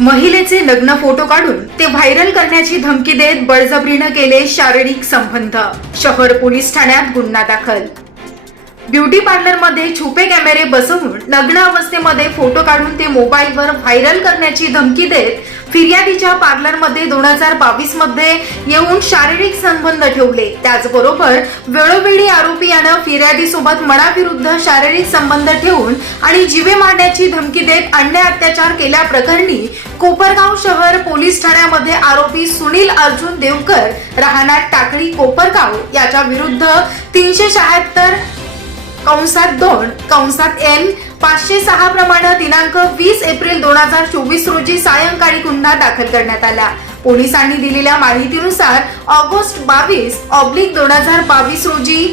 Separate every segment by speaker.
Speaker 1: महिलेचे लग्न फोटो काढून ते व्हायरल करण्याची धमकी देत बळजबरीनं केले शारीरिक संबंध. शहर पोलीस ठाण्यात गुन्हा दाखल. ब्युटी पार्लरमध्ये छुपे कॅमेरे बसवून नग्न अवस्थेमध्ये फोटो काढून ते मोबाईलवर व्हायरल करण्याची धमकी देत फिर्यादीच्या पार्लरमध्ये दोन हजार बावीसमध्ये येऊन शारीरिक संबंध ठेवले. त्याचबरोबर वेळोवेळी आरोपी यानं फिर्यादीसोबत मनाविरुद्ध शारीरिक संबंध ठेवून आणि जीवे मारण्याची धमकी देत अन्याय अत्याचार केल्याप्रकरणी कोपरगाव शहर पोलीस ठाण्यामध्ये आरोपी सुनील अर्जुन देवकर राहणार टाकळी कोपरगाव याच्या विरुद्ध तीनशे शहात्तर कंसात दोन कंसात एम पाचशे सहा प्रमाणे दिनांक वीस एप्रिल दोन हजार चोवीस रोजी सायंकाळी गुन्हा दाखल करण्यात आला. पोलिसांनी दिलेल्या माहितीनुसार ऑगस्ट बावीस ऑब्लिक दोन हजार बावीस रोजी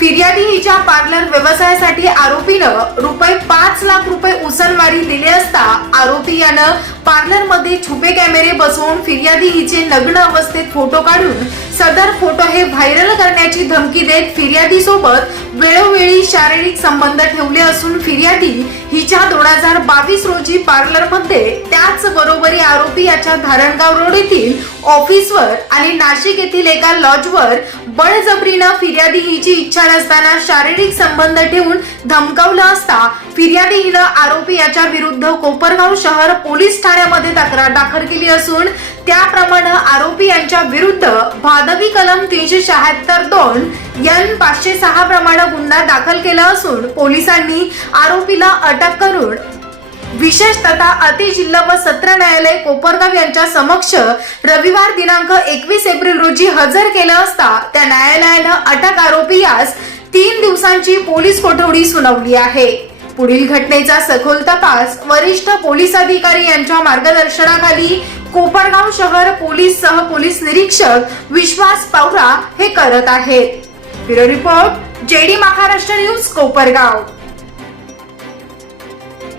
Speaker 1: फिर्यादी हिच्या पार्लर व्यवसायासाठी आरोपीनं रुपये पाच लाख रुपये उसनवारी दिले असता आरोपी यानं पार्लरमध्ये छुपे कॅमेरे बसवून फिर्यादी हिचे नग्न अवस्थेत फोटो काढून सदर फोटो हे व्हायरल करण्याची धमकी देत फिर्यादी सोबत वेळोवेळी शारीरिक संबंध ठेवले असून फिर्यादी हिच्या दोन हजार बावीस रोजी पार्लरमध्ये त्याच बरोबरी आरोपी याच्या धारणगाव रोड येथील ऑफिसवर आणि नाशिक येथील एका लॉजवर बळजबरीनं फिर्यादी हिची इच्छा नसताना शारीरिक संबंध ठेवून धमकावलं असता आरोपी याच्या विरुद्ध कोपरगाव शहर पोलीस ठाण्यामध्ये तक्रार दाखल केली असून त्याप्रमाणे आरोपी यांच्या विरुद्ध भादवी कलम तीनशे शहात्तर दोन एन पाचशे सहा प्रमाणे गुन्हा दाखल केला असून पोलिसांनी आरोपीला अटक करून विशेष तथा अति जिल्हा व सत्र न्यायालय कोपरगाव यांच्या समक्ष रविवार दिनांक एकवीस एप्रिल रोजी हजर केलं असता त्या न्यायालयानं अटक आरोपी यास तीन दिवसांची पोलीस कोठडी सुनावली आहे. पुढील घटनेचा सखोल तपास वरिष्ठ पोलीस अधिकारी यांच्या मार्गदर्शनाखाली कोपरगाव शहर पोलीस सह पोलीस निरीक्षक विश्वास पावरा हे करत आहेत. Bureau report JD Maharashtra news Kopargaon.